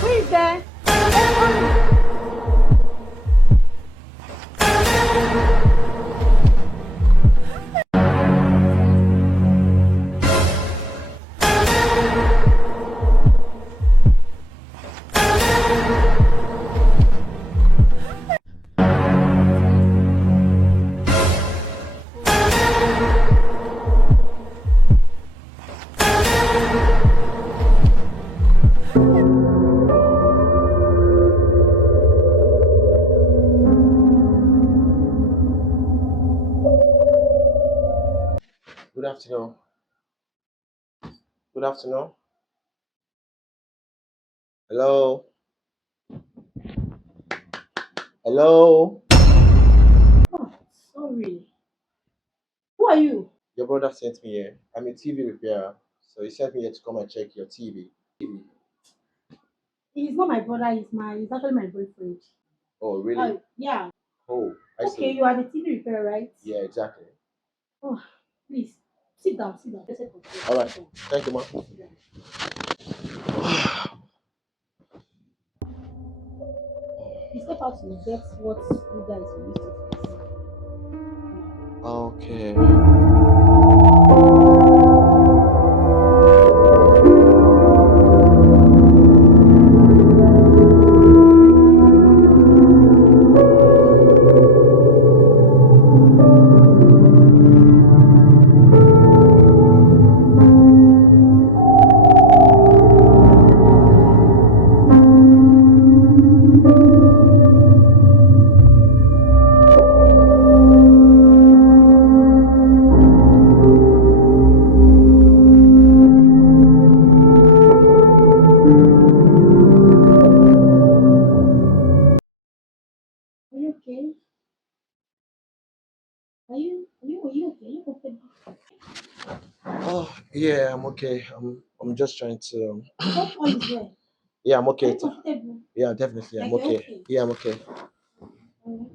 Who is there? Good afternoon. Good afternoon. Hello. Hello. Oh, sorry. Who are you? Your brother sent me here. I'm a TV repairer. So he sent me here to come and check your TV. He's not my brother, he's actually my boyfriend. Oh, really? Oh, yeah. Oh, I Okay, see. you are the TV repair, right? Yeah, exactly. Oh, please. Sit down, sit down. Let's take a All break. right. Sit down. Thank you, ma. Sit down. You step out to get what you guys will use to fix. Okay. Are you okay? Are you okay? Are you okay? Oh, yeah, I'm okay. I'm just trying to. What all is well? Yeah, I'm Are okay. you comfortable? Yeah, definitely. I'm Like you're okay. okay? Yeah, I'm okay. Alright.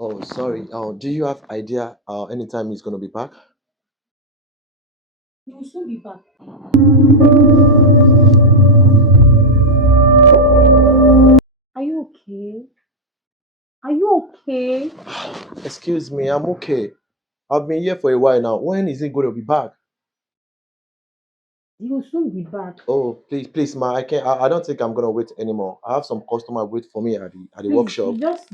Oh, sorry. Do you have idea anytime he's gonna be back? You will soon be back. Are you okay? Are you okay? Excuse me, I'm okay. I've been here for a while now. When is he going to be back? You will soon be back. Oh, please, please, ma. I can't. I don't think I'm gonna wait anymore. I have some customer wait for me at the Please, you workshop. just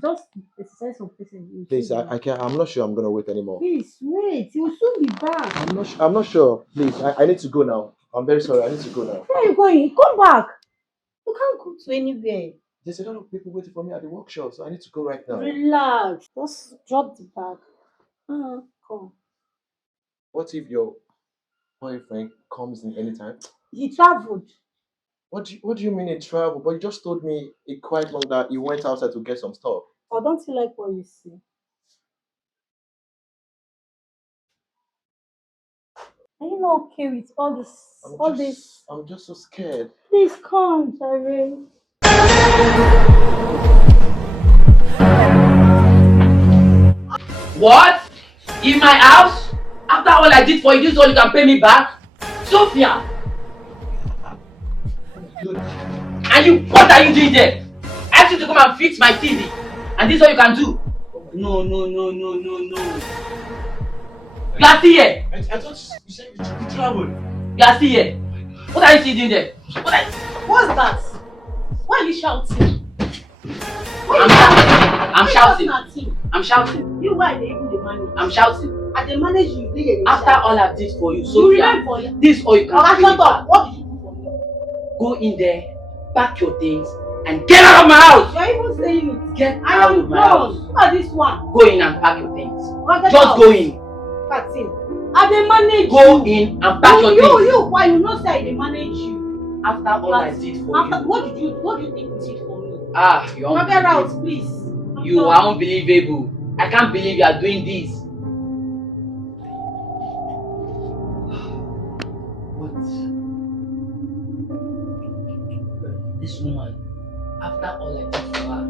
exercise some patience. You will Please, soon be I back. can't. I'm not sure I'm gonna wait anymore. Please wait. You will soon be back. I'm not sure. Please, I need to go now. I'm very sorry. I need to go now. Where are you going? Come back. You can't go to anywhere. There's a lot of people waiting for me at the workshop, so I need to go right now. Relax. Just drop the bag. Come. What if your boyfriend comes in anytime? He traveled. What do you mean he travel? But you just told me it quite long that he went outside to get some stuff. Or don't you like what you see? Are you not okay with all this? All this? I'm just so scared. Please come, Jerry. What? In my house? After all I did for you, this is all you can pay me back? Sophia! Good. And you, what are you doing there? I asked you to come and fix my TV. And this is all you can do? No. You are still here. I thought you said you traveled. You are still here. What are you still doing there? What's that? Why are you shouting? I'm shouting. I'm shouting. You why they even the manage? I'm shouting. And they manage you. They After all I've did for you, you Sophia, remember for you. this all you can Okay, do. shut up. What did you do for me? Go in there, pack your things, and get out of my house. You are even saying it. Get I out am of my house. gone. Look at this one. Go in and pack your things. Get Just out. go in. That's it. And they manage Go you. in and pack your things. You, why you not say they manage you? After all I did for After, you. what do you think you did for me? Ah, you're Now get out, please. You are unbelievable. I can't believe you are doing this. What? This woman, after all I did for her,